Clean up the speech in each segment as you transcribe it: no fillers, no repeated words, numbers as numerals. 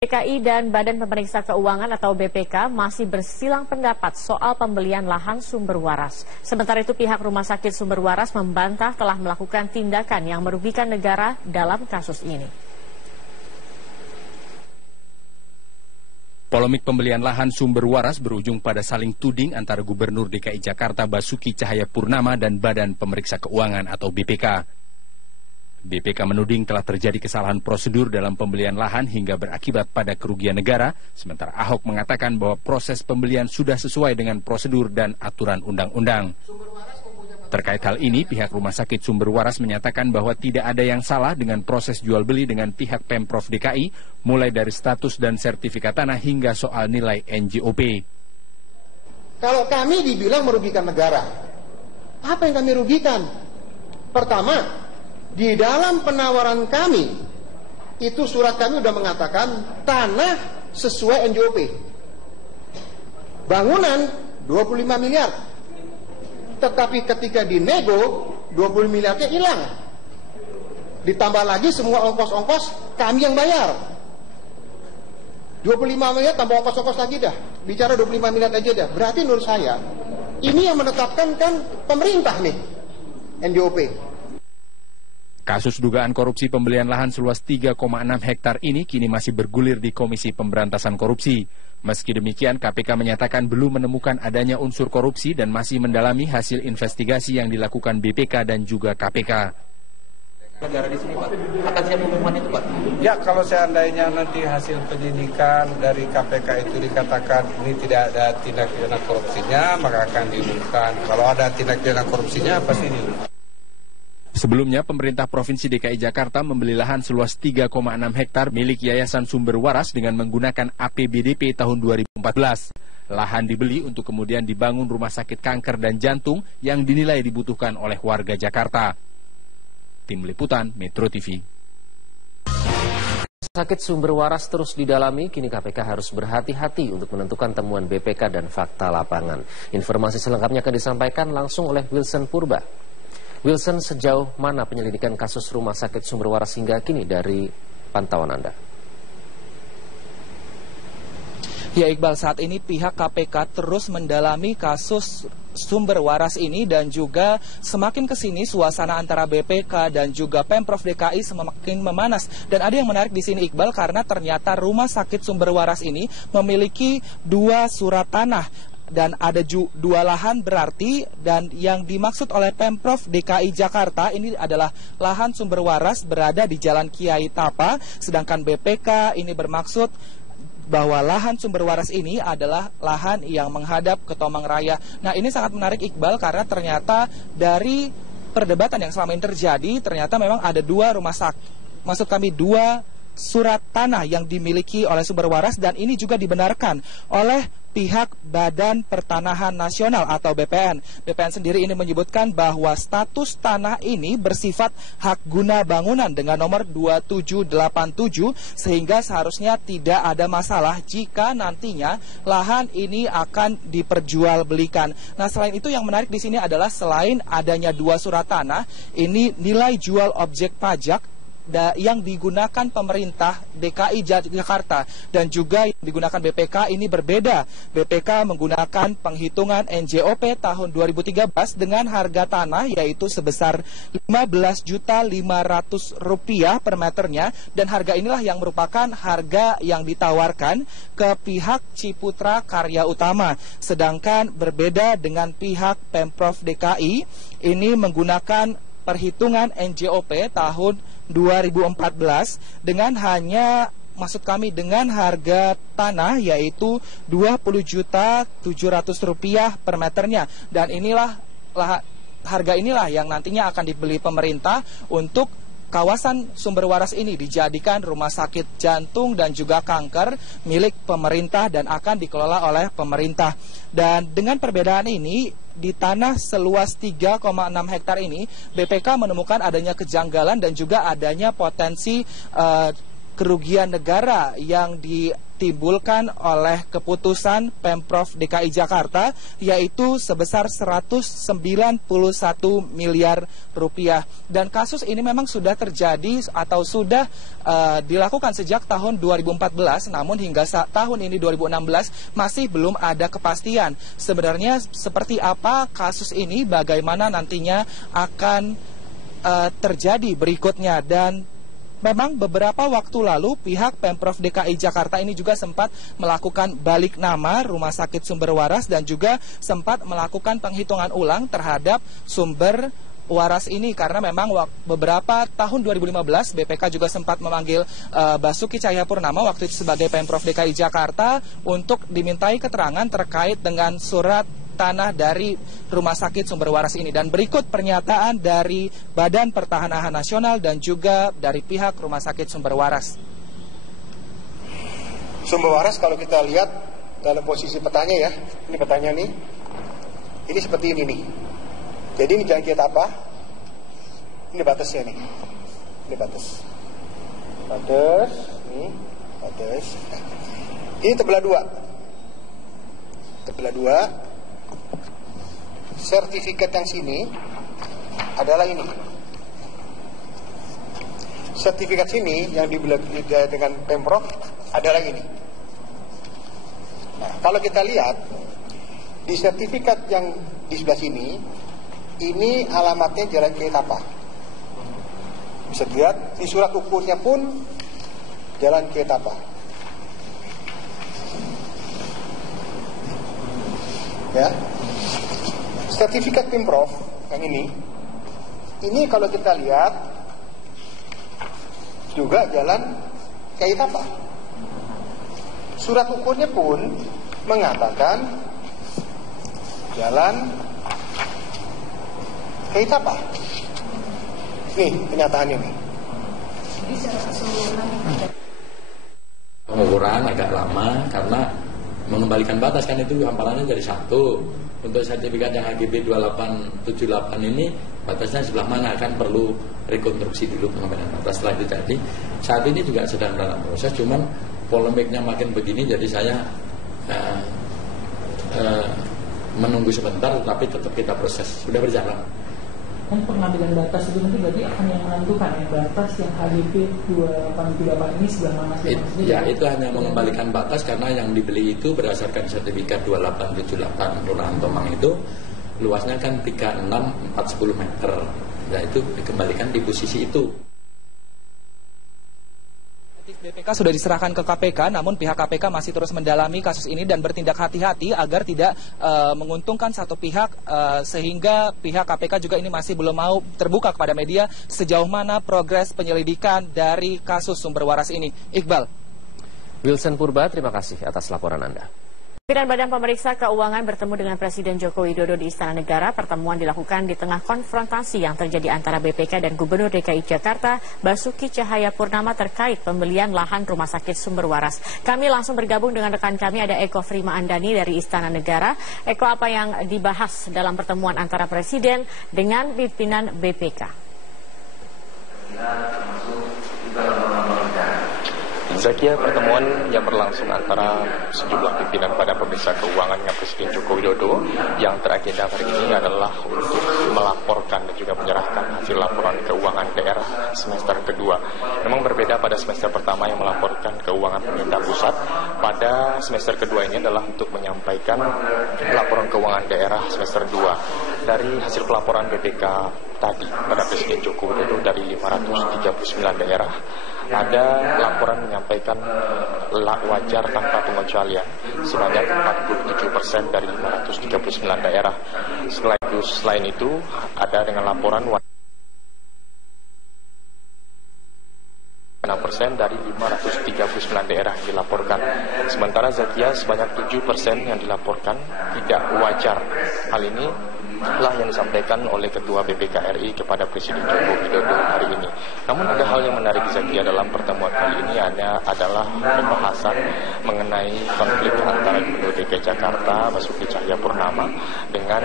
DKI dan Badan Pemeriksa Keuangan atau BPK masih bersilang pendapat soal pembelian lahan sumber waras. Sementara itu pihak Rumah Sakit Sumber Waras membantah telah melakukan tindakan yang merugikan negara dalam kasus ini. Polemik pembelian lahan sumber waras berujung pada saling tuding antara Gubernur DKI Jakarta Basuki Cahayapurnama dan Badan Pemeriksa Keuangan atau BPK. BPK menuding telah terjadi kesalahan prosedur dalam pembelian lahan hingga berakibat pada kerugian negara, sementara Ahok mengatakan bahwa proses pembelian sudah sesuai dengan prosedur dan aturan undang-undang. Terkait hal ini, pihak Rumah Sakit Sumber Waras menyatakan bahwa tidak ada yang salah dengan proses jual beli dengan pihak Pemprov DKI, mulai dari status dan sertifikat tanah hingga soal nilai NJOP. Kalau kami dibilang merugikan negara, apa yang kami rugikan? Pertama, di dalam penawaran kami, itu surat kami sudah mengatakan tanah sesuai NJOP. Bangunan 25 miliar. Tetapi ketika dinego, 20 miliarnya hilang. Ditambah lagi semua ongkos-ongkos kami yang bayar. 25 miliar tambah ongkos-ongkos lagi dah. Bicara 25 miliar aja dah. Berarti menurut saya, ini yang menetapkan kan pemerintah nih, NJOP. Kasus dugaan korupsi pembelian lahan seluas 3,6 hektar ini kini masih bergulir di Komisi Pemberantasan Korupsi. Meski demikian, KPK menyatakan belum menemukan adanya unsur korupsi dan masih mendalami hasil investigasi yang dilakukan BPK dan juga KPK. Negara di sini, Pak, akan siap mengumumkan itu, Pak? Ya, kalau seandainya nanti hasil penyidikan dari KPK itu dikatakan ini tidak ada tindak pidana korupsinya, maka akan diumumkan. Kalau ada tindak pidana korupsinya, pasti diumumkan. Sebelumnya, pemerintah Provinsi DKI Jakarta membeli lahan seluas 3,6 hektar milik Yayasan Sumber Waras dengan menggunakan APBDP tahun 2014. Lahan dibeli untuk kemudian dibangun rumah sakit kanker dan jantung yang dinilai dibutuhkan oleh warga Jakarta. Tim Liputan, Metro TV. Sakit Sumber Waras terus didalami, kini KPK harus berhati-hati untuk menentukan temuan BPK dan fakta lapangan. Informasi selengkapnya akan disampaikan langsung oleh Wilson Purba. Wilson, sejauh mana penyelidikan kasus Rumah Sakit Sumber Waras hingga kini dari pantauan Anda? Ya Iqbal, saat ini pihak KPK terus mendalami kasus Sumber Waras ini dan juga semakin kesini suasana antara BPK dan juga Pemprov DKI semakin memanas. Dan ada yang menarik di sini Iqbal, karena ternyata Rumah Sakit Sumber Waras ini memiliki 2 surat tanah. Dan ada 2 lahan berarti, dan yang dimaksud oleh Pemprov DKI Jakarta ini adalah lahan sumber waras berada di Jalan Kiai Tapa, sedangkan BPK ini bermaksud bahwa lahan sumber waras ini adalah lahan yang menghadap ke Tomang Raya. Nah, ini sangat menarik Iqbal, karena ternyata dari perdebatan yang selama ini terjadi, ternyata memang ada 2 rumah sakit, maksud kami 2 surat tanah yang dimiliki oleh Sumber Waras, dan ini juga dibenarkan oleh pihak Badan Pertanahan Nasional atau BPN. BPN sendiri ini menyebutkan bahwa status tanah ini bersifat hak guna bangunan dengan nomor 2787, sehingga seharusnya tidak ada masalah jika nantinya lahan ini akan diperjualbelikan. Nah, selain itu yang menarik di sini adalah selain adanya 2 surat tanah, ini nilai jual objek pajak yang digunakan pemerintah DKI Jakarta dan juga yang digunakan BPK ini berbeda. BPK menggunakan penghitungan NJOP tahun 2013 dengan harga tanah yaitu sebesar Rp15.500.000 per meternya, dan harga inilah yang merupakan harga yang ditawarkan ke pihak Ciputra Karya Utama. Sedangkan berbeda dengan pihak Pemprov DKI ini menggunakan perhitungan NJOP tahun 2014 dengan hanya, maksud kami dengan harga tanah yaitu Rp20.700.000 per meternya, dan inilah harga inilah yang nantinya akan dibeli pemerintah untuk kawasan Sumber Waras ini dijadikan rumah sakit jantung dan juga kanker milik pemerintah dan akan dikelola oleh pemerintah. Dan dengan perbedaan ini, di tanah seluas 3,6 hektar ini, BPK menemukan adanya kejanggalan dan juga adanya potensi kerugian negara yang ditimbulkan oleh keputusan Pemprov DKI Jakarta, yaitu sebesar 191 miliar rupiah. Dan kasus ini memang sudah terjadi atau sudah dilakukan sejak tahun 2014, namun hingga tahun ini 2016 masih belum ada kepastian. Sebenarnya seperti apa kasus ini, bagaimana nantinya akan terjadi berikutnya. Dan memang beberapa waktu lalu pihak Pemprov DKI Jakarta ini juga sempat melakukan balik nama Rumah Sakit Sumber Waras dan juga sempat melakukan penghitungan ulang terhadap sumber waras ini, karena memang beberapa tahun 2015 BPK juga sempat memanggil Basuki Cahayapurnama waktu itu sebagai Pemprov DKI Jakarta untuk dimintai keterangan terkait dengan surat tanah dari Rumah Sakit Sumber Waras ini. Dan berikut pernyataan dari Badan Pertanahan Nasional dan juga dari pihak Rumah Sakit Sumber Waras. Sumber waras kalau kita lihat dalam posisi petanya ya, ini petanya nih, ini seperti ini nih. Jadi ini jalan kita apa? Ini batasnya nih, ini batas, nih, batas. Ini terbelah dua. Sertifikat yang sini adalah ini. Sertifikat sini yang dibeli dengan Pemprov adalah ini. Nah, kalau kita lihat di sertifikat yang di sebelah sini, ini alamatnya Jalan Kiai Tapa. Bisa dilihat di surat ukurnya pun Jalan Kiai Tapa. Ya. Sertifikat Pemprov yang ini kalau kita lihat juga Jalan Kiai Tapa. Surat ukurnya pun mengatakan Jalan Kiai Tapa. Nih kenyataannya nih. Pengukuran agak lama karena mengembalikan batas kan itu hamparannya jadi satu. Untuk sertifikat yang HGB 2878 ini batasnya sebelah mana, kan perlu rekonstruksi dulu pengembalian batas. Setelah itu jadi saat ini juga sedang dalam proses, cuman polemiknya makin begini jadi saya menunggu sebentar, tapi tetap kita proses, sudah berjalan. Kan pengambilan batas itu nanti berarti akan yang menentukan ya, batas yang HGB 2878 ini sebelah mana sih? Ya, itu hanya mengembalikan batas karena yang dibeli itu berdasarkan sertifikat 2878 Kelurahan Tomang itu luasnya kan 36,410 meter. Nah, itu dikembalikan di posisi itu. BPK sudah diserahkan ke KPK, namun pihak KPK masih terus mendalami kasus ini dan bertindak hati-hati agar tidak menguntungkan satu pihak, sehingga pihak KPK juga ini masih belum mau terbuka kepada media sejauh mana progres penyelidikan dari kasus Sumber Waras ini. Iqbal. Wilson Purba, terima kasih atas laporan Anda. Pimpinan Badan Pemeriksa Keuangan bertemu dengan Presiden Joko Widodo di Istana Negara. Pertemuan dilakukan di tengah konfrontasi yang terjadi antara BPK dan Gubernur DKI Jakarta Basuki Cahayapurnama terkait pembelian lahan Rumah Sakit Sumber Waras. Kami langsung bergabung dengan rekan kami, ada Eko Frima Andani dari Istana Negara. Eko, apa yang dibahas dalam pertemuan antara Presiden dengan pimpinan BPK? Zakia, pertemuan yang berlangsung antara sejumlah pimpinan Badan Pemeriksa Keuangan dengan Presiden Joko Widodo yang teragenda hari ini adalah untuk melaporkan dan juga menyerahkan hasil laporan keuangan daerah semester kedua. Memang berbeda pada semester pertama yang melaporkan keuangan pemerintah pusat. Pada semester kedua ini adalah untuk menyampaikan laporan keuangan daerah semester 2. Dari hasil pelaporan BPK tadi pada Presiden Joko Widodo dari 539 daerah, ada laporan menyampaikan wajar tanpa pengecualian sebanyak 47% dari 539 daerah. Selain itu, ada dengan laporan 6% dari 539 daerah yang dilaporkan. Sementara Zakia sebanyak 7% yang dilaporkan tidak wajar. Hal ini lah yang disampaikan oleh Ketua BPK RI kepada Presiden Joko Widodo hari ini. Namun ada hal yang menarik Zakia dalam pertemuan kali ini adalah pembahasan mengenai konflik antara Gubernur DKI Jakarta Basuki Cahayapurnama dengan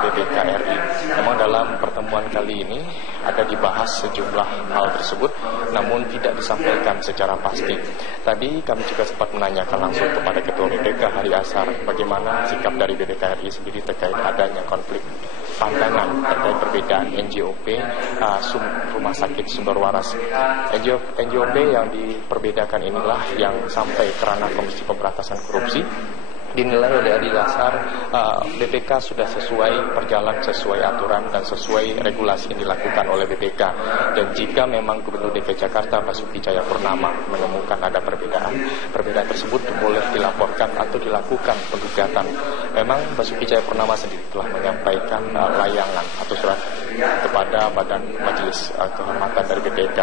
BPK RI. Memang dalam pertemuan kali ini ada dibahas sejumlah hal tersebut, namun tidak disampaikan secara pasti. Tadi kami juga sempat menanyakan langsung kepada Ketua BPK Hari Ashar bagaimana sikap dari BPK RI sendiri terkait adanya konflik pandangan terkait perbedaan NJOP Rumah Sakit Sumber Waras. NJOP yang diperbedakan inilah yang sampai ke ranah Komisi Pemberantasan Korupsi. Dinilai oleh Hari Ashar BPK sudah berjalan sesuai aturan dan sesuai regulasi yang dilakukan oleh BPK. Dan jika memang Gubernur DKI Jakarta Basuki Cahayapurnama menemukan ada perbedaan tersebut boleh dilaporkan atau dilakukan penggugatan. Memang Basuki Cahayapurnama sendiri telah menyampaikan layangan atau surat kepada Badan Majelis Kehormatan dari BPK,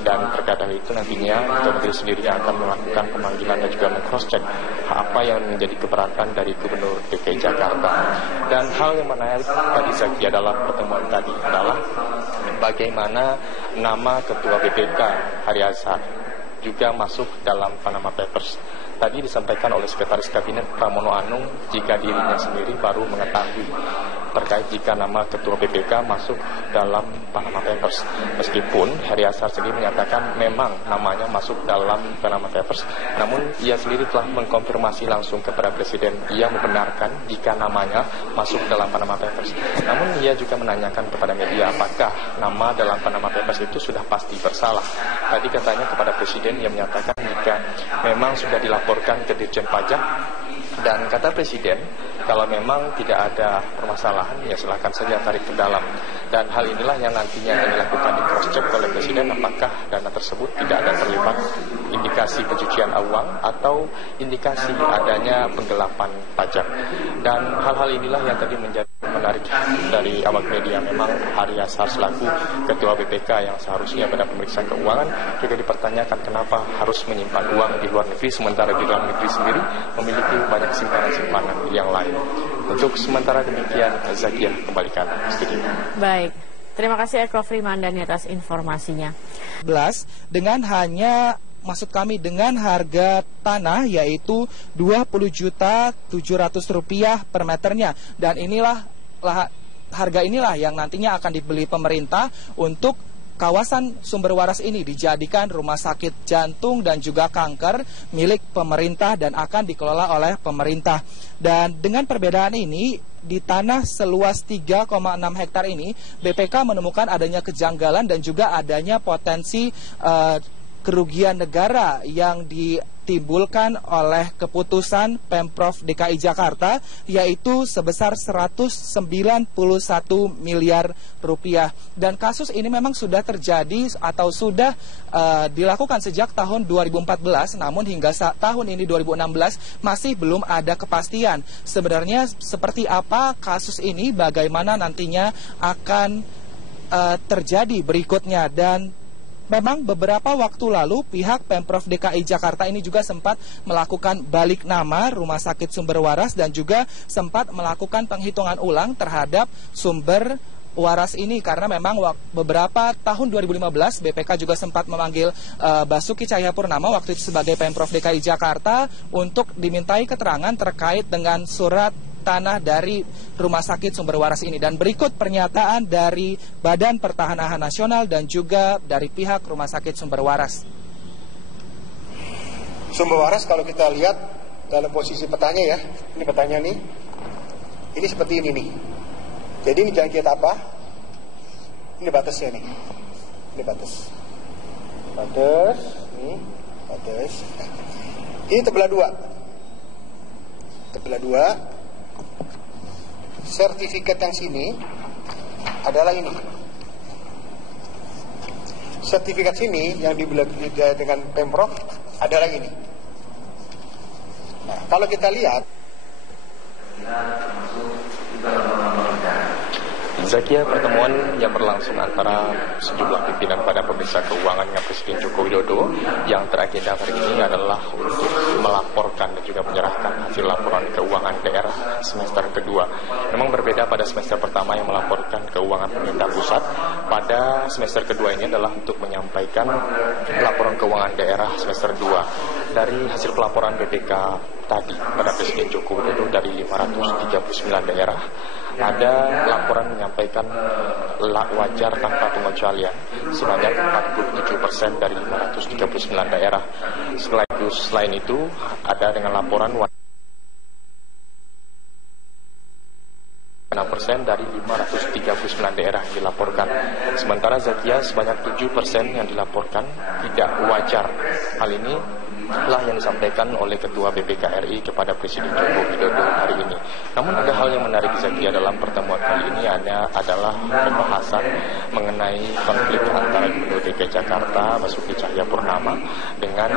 dan terkait hal itu nantinya Ketua Majelis sendiri akan melakukan pemanggilan dan juga meng-cross-check apa yang menjadi keberatan dari Gubernur DKI Jakarta. Dan hal yang menarik tadi Zaki dalam pertemuan tadi adalah bagaimana nama Ketua BPK Hari Ashar juga masuk dalam Panama Papers. Tadi disampaikan oleh Sekretaris Kabinet Pramono Anung jika dirinya sendiri baru mengetahui terkait jika nama Ketua BPK masuk dalam Panama Papers. Meskipun Hari Ashar sendiri menyatakan memang namanya masuk dalam Panama Papers, namun ia sendiri telah mengkonfirmasi langsung kepada Presiden. Ia membenarkan jika namanya masuk dalam Panama Papers. Namun ia juga menanyakan kepada media apakah nama dalam Panama Papers itu sudah pasti bersalah. Tadi katanya kepada Presiden ia menyatakan jika memang sudah dilaporkan ke Dirjen Pajak, dan kata Presiden kalau memang tidak ada permasalahan ya silakan saja tarik ke dalam. Dan hal inilah yang nantinya akan dilakukan di cross-check oleh Presiden apakah dana tersebut tidak ada terlibat indikasi pencucian uang atau indikasi adanya penggelapan pajak. Dan hal-hal inilah yang tadi menjadi menarik dari awak media. Memang Hari Ashar selaku Ketua BPK yang seharusnya pada pemeriksaan keuangan juga dipertanyakan kenapa harus menyimpan uang di luar negeri sementara di dalam negeri sendiri memiliki banyak simpanan-simpanan yang lain. Untuk sementara demikian, Zakia kembalikan studio. Baik, terima kasih Eko Frimandani atas informasinya. Dengan dengan harga tanah yaitu Rp20.700.000 per meternya, dan harga inilah yang nantinya akan dibeli pemerintah untuk kawasan Sumber Waras ini dijadikan rumah sakit jantung dan juga kanker milik pemerintah dan akan dikelola oleh pemerintah. Dan dengan perbedaan ini, di tanah seluas 3,6 hektar ini, BPK menemukan adanya kejanggalan dan juga adanya potensi kerugian negara yang ditimbulkan oleh keputusan Pemprov DKI Jakarta, yaitu sebesar Rp191 miliar. Dan kasus ini memang sudah terjadi atau sudah dilakukan sejak tahun 2014, namun hingga tahun ini 2016 masih belum ada kepastian sebenarnya seperti apa kasus ini, bagaimana nantinya akan terjadi berikutnya. Dan memang beberapa waktu lalu pihak Pemprov DKI Jakarta ini juga sempat melakukan balik nama Rumah Sakit Sumber Waras dan juga sempat melakukan penghitungan ulang terhadap Sumber Waras ini, karena memang beberapa tahun 2015 BPK juga sempat memanggil Basuki Cahayapurnama waktu itu sebagai Pemprov DKI Jakarta untuk dimintai keterangan terkait dengan surat tanah dari Rumah Sakit Sumber Waras ini. Dan berikut pernyataan dari Badan Pertanahan Nasional dan juga dari pihak Rumah Sakit Sumber Waras. Sumber Waras kalau kita lihat dalam posisi petanya ya, ini petanya nih, ini seperti ini nih. Jadi ini jalan kita apa? Ini batasnya nih, ini batas, ini batas. Ini terbelah dua. Sertifikat yang sini adalah ini. Sertifikat sini yang dibeli dengan Pemprov adalah ini. Nah, kalau kita lihat Zakia, pertemuan yang berlangsung antara sejumlah pimpinan Badan Pemeriksa Keuangan dengan Presiden Joko Widodo yang teragenda hari ini adalah untuk melaporkan dan juga menyerahkan hasil laporan keuangan daerah semester kedua. Memang berbeda pada semester pertama yang melaporkan keuangan pemerintah pusat. Pada semester kedua ini adalah untuk menyampaikan laporan keuangan daerah semester 2. Dari hasil pelaporan BPK tadi pada Presiden Joko Widodo dari 539 daerah, ada laporan menyampaikan wajar tanpa pengecualian sebanyak 47% dari 539 daerah. Selain itu, ada dengan laporan 6% dari 539 daerah yang dilaporkan. Sementara Zakia sebanyak 7% yang dilaporkan tidak wajar. Hal ini lah yang disampaikan oleh Ketua BPK RI kepada Presiden Joko Widodo hari ini. Namun ada hal yang menarik Zakia dalam pertemuan kali ini adalah pembahasan mengenai konflik antara Gubernur DKI Jakarta Basuki Cahayapurnama dengan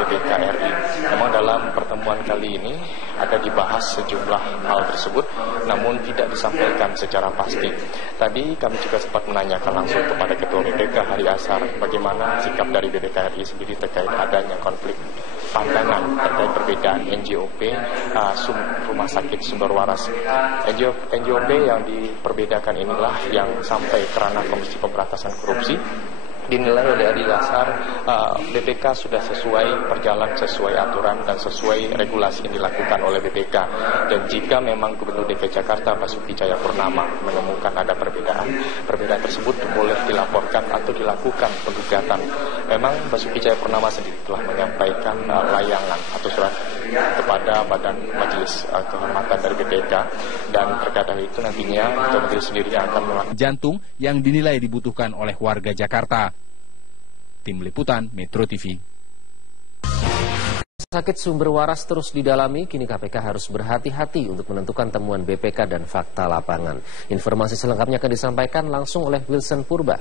BPK RI. Memang dalam pertemuan kali ini ada dibahas sejumlah hal tersebut, namun tidak disampaikan secara pasti. Tadi kami juga sempat menanyakan langsung kepada Ketua BPK Hari Ashar bagaimana sikap dari BPK RI sendiri terkait adanya konflik pandangan terkait perbedaan NJOP Rumah Sakit Sumber Waras. NJOP yang diperbedakan inilah yang sampai ke ranah Komisi Pemberantasan Korupsi. Dinilai oleh Hari Ashar BPK sudah berjalan sesuai aturan dan sesuai regulasi yang dilakukan oleh BPK. Dan jika memang Gubernur DKI Jakarta Basuki Cahayapurnama menemukan ada perbedaan tersebut boleh dilaporkan atau dilakukan penggugatan. Memang Basuki Cahayapurnama sendiri telah menyampaikan layangan atau surat kepada Badan Majelis Kehormatan dari BPK, dan terkait hal itu nantinya Ketua Majelis sendiri akan melakukan jantung yang dinilai dibutuhkan oleh warga Jakarta. Tim Liputan Metro TV. Sakit sumber waras terus didalami, kini KPK harus berhati-hati untuk menentukan temuan BPK dan fakta lapangan. Informasi selengkapnya akan disampaikan langsung oleh Wilson Purba.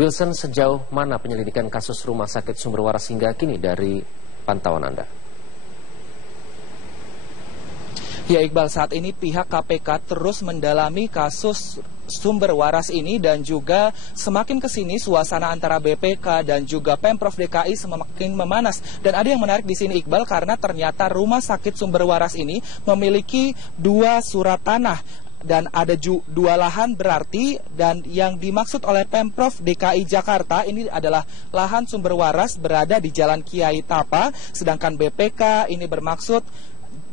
Wilson, sejauh mana penyelidikan kasus rumah sakit sumber waras hingga kini dari pantauan Anda? Ya Iqbal, saat ini pihak KPK terus mendalami kasus sumber waras ini dan juga semakin kesini suasana antara BPK dan juga Pemprov DKI semakin memanas. Dan ada yang menarik di sini Iqbal, karena ternyata rumah sakit sumber waras ini memiliki 2 surat tanah dan ada 2 lahan berarti, dan yang dimaksud oleh Pemprov DKI Jakarta ini adalah lahan sumber waras berada di Jalan Kiai Tapa, sedangkan BPK ini bermaksud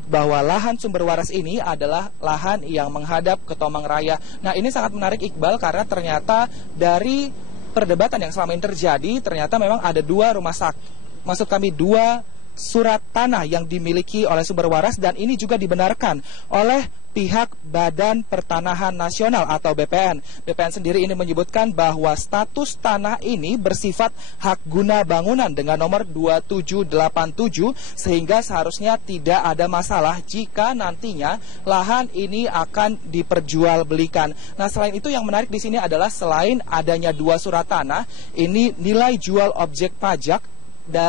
bahwa lahan sumber waras ini adalah lahan yang menghadap ke Tomang Raya. Nah, ini sangat menarik Iqbal, karena ternyata dari perdebatan yang selama ini terjadi, ternyata memang ada 2 rumah sakit, maksud kami 2 surat tanah yang dimiliki oleh sumber waras, dan ini juga dibenarkan oleh pihak Badan Pertanahan Nasional atau BPN. BPN sendiri ini menyebutkan bahwa status tanah ini bersifat hak guna bangunan dengan nomor 2787, sehingga seharusnya tidak ada masalah jika nantinya lahan ini akan diperjualbelikan. Nah, selain itu yang menarik di sini adalah selain adanya 2 surat tanah, ini nilai jual objek pajak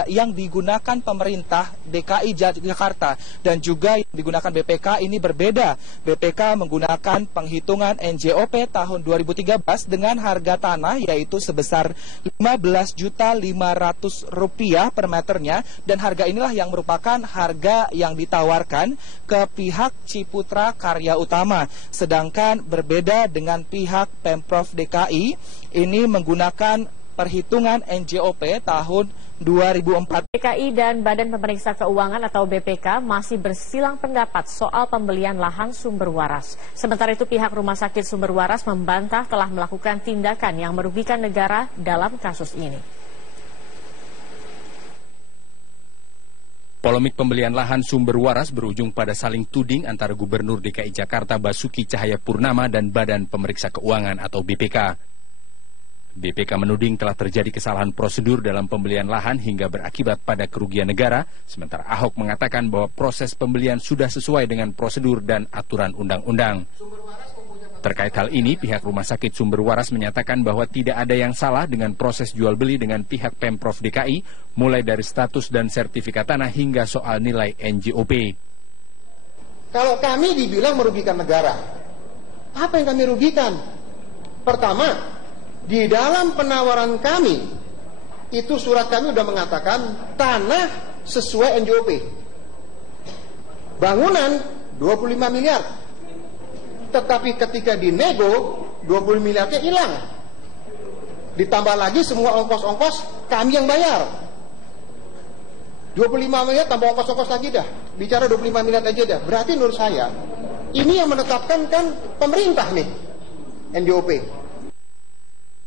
yang digunakan pemerintah DKI Jakarta dan juga yang digunakan BPK ini berbeda. BPK menggunakan penghitungan NJOP tahun 2013 dengan harga tanah yaitu sebesar Rp15.500.000 per meternya, dan harga inilah yang merupakan harga yang ditawarkan ke pihak Ciputra Karya Utama. Sedangkan berbeda dengan pihak Pemprov DKI ini menggunakan perhitungan NJOP tahun 2004. DKI dan Badan Pemeriksa Keuangan atau BPK masih bersilang pendapat soal pembelian lahan sumber waras. Sementara itu pihak Rumah Sakit Sumber Waras membantah telah melakukan tindakan yang merugikan negara dalam kasus ini. Polemik pembelian lahan sumber waras berujung pada saling tuding antara Gubernur DKI Jakarta Basuki Cahayapurnama dan Badan Pemeriksa Keuangan atau BPK. BPK menuding telah terjadi kesalahan prosedur dalam pembelian lahan hingga berakibat pada kerugian negara, sementara Ahok mengatakan bahwa proses pembelian sudah sesuai dengan prosedur dan aturan undang-undang. Terkait hal ini, pihak Rumah Sakit Sumber Waras menyatakan bahwa tidak ada yang salah dengan proses jual beli dengan pihak Pemprov DKI, mulai dari status dan sertifikat tanah hingga soal nilai NJOP. Kalau kami dibilang merugikan negara, apa yang kami rugikan? Pertama, di dalam penawaran kami, itu surat kami sudah mengatakan tanah sesuai NJOP. Bangunan 25 miliar. Tetapi ketika dinego, 20 miliarnya hilang. Ditambah lagi semua ongkos-ongkos kami yang bayar. 25 miliar tambah ongkos-ongkos lagi dah. Bicara 25 miliar aja dah. Berarti menurut saya, ini yang menetapkan kan pemerintah nih, NJOP.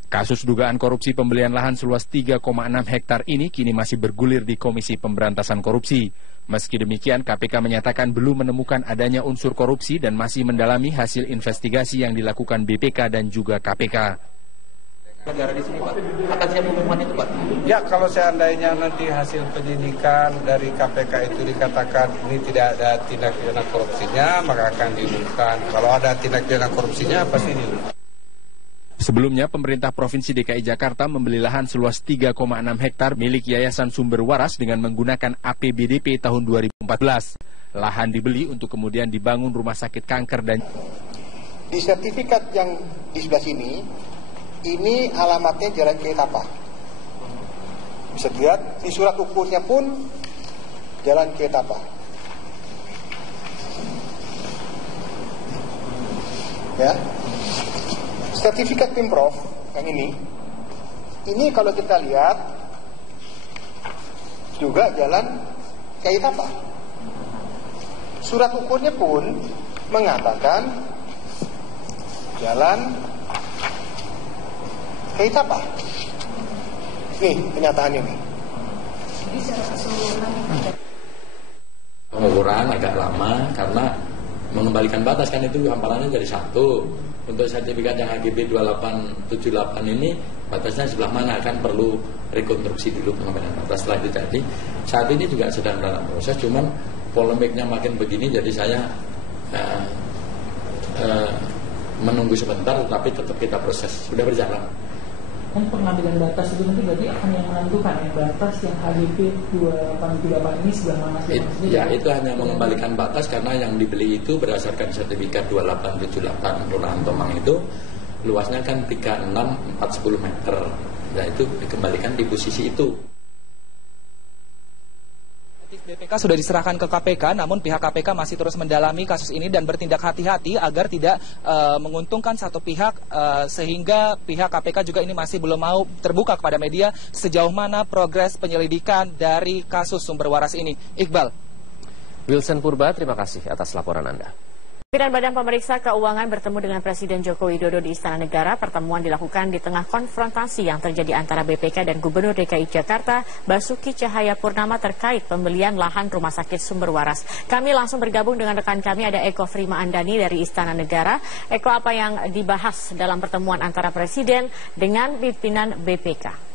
Kasus dugaan korupsi pembelian lahan seluas 3,6 hektar ini kini masih bergulir di Komisi Pemberantasan Korupsi. Meski demikian, KPK menyatakan belum menemukan adanya unsur korupsi dan masih mendalami hasil investigasi yang dilakukan BPK dan juga KPK. Negara di sini, Pak. Akan siap mengumumkan itu, Pak? Ya, kalau seandainya nanti hasil penyidikan dari KPK itu dikatakan ini tidak ada tindak pidana korupsinya, maka akan diumumkan. Kalau ada tindak pidana korupsinya, pasti diumumkan. Sebelumnya, pemerintah Provinsi DKI Jakarta membeli lahan seluas 3,6 hektar milik Yayasan Sumber Waras dengan menggunakan APBDP tahun 2014. Lahan dibeli untuk kemudian dibangun rumah sakit kanker dan... Di sertifikat yang di sebelah sini, ini alamatnya Jalan Kiai Tapa. Bisa dilihat, di surat ukurnya pun Jalan Kiai Tapa. Ya. Sertifikat Pemprov yang ini kalau kita lihat juga Jalan Kiai Tapa. Surat ukurnya pun mengatakan Jalan Kiai Tapa. Nih kenyataan ini. Pengukuran agak lama karena mengembalikan batas kan itu hamparannya jadi satu. Untuk sertifikat yang HGB 2878 ini batasnya sebelah mana, kan perlu rekonstruksi dulu pengambilan batas. Setelah itu jadi saat ini juga sedang dalam proses, cuman polemiknya makin begini jadi saya menunggu sebentar, tapi tetap kita proses, sudah berjalan. Kan pengambilan batas itu nanti berarti akan yang menentukan ya, batas yang HGB 2878 ini sebelah mana? Ya, itu hanya mengembalikan batas karena yang dibeli itu berdasarkan sertifikat 2878 Kelurahan Tomang itu luasnya kan 36,410 meter. Nah, itu dikembalikan di posisi itu. BPK sudah diserahkan ke KPK, namun pihak KPK masih terus mendalami kasus ini dan bertindak hati-hati agar tidak menguntungkan satu pihak, sehingga pihak KPK juga ini masih belum mau terbuka kepada media sejauh mana progres penyelidikan dari kasus Sumber Waras ini. Iqbal. Wilson Purba, terima kasih atas laporan Anda. Pimpinan Badan Pemeriksa Keuangan bertemu dengan Presiden Joko Widodo di Istana Negara. Pertemuan dilakukan di tengah konfrontasi yang terjadi antara BPK dan Gubernur DKI Jakarta, Basuki Cahayapurnama terkait pembelian lahan Rumah Sakit Sumber Waras. Kami langsung bergabung dengan rekan kami, ada Eko Frima Andani dari Istana Negara. Eko, apa yang dibahas dalam pertemuan antara Presiden dengan pimpinan BPK?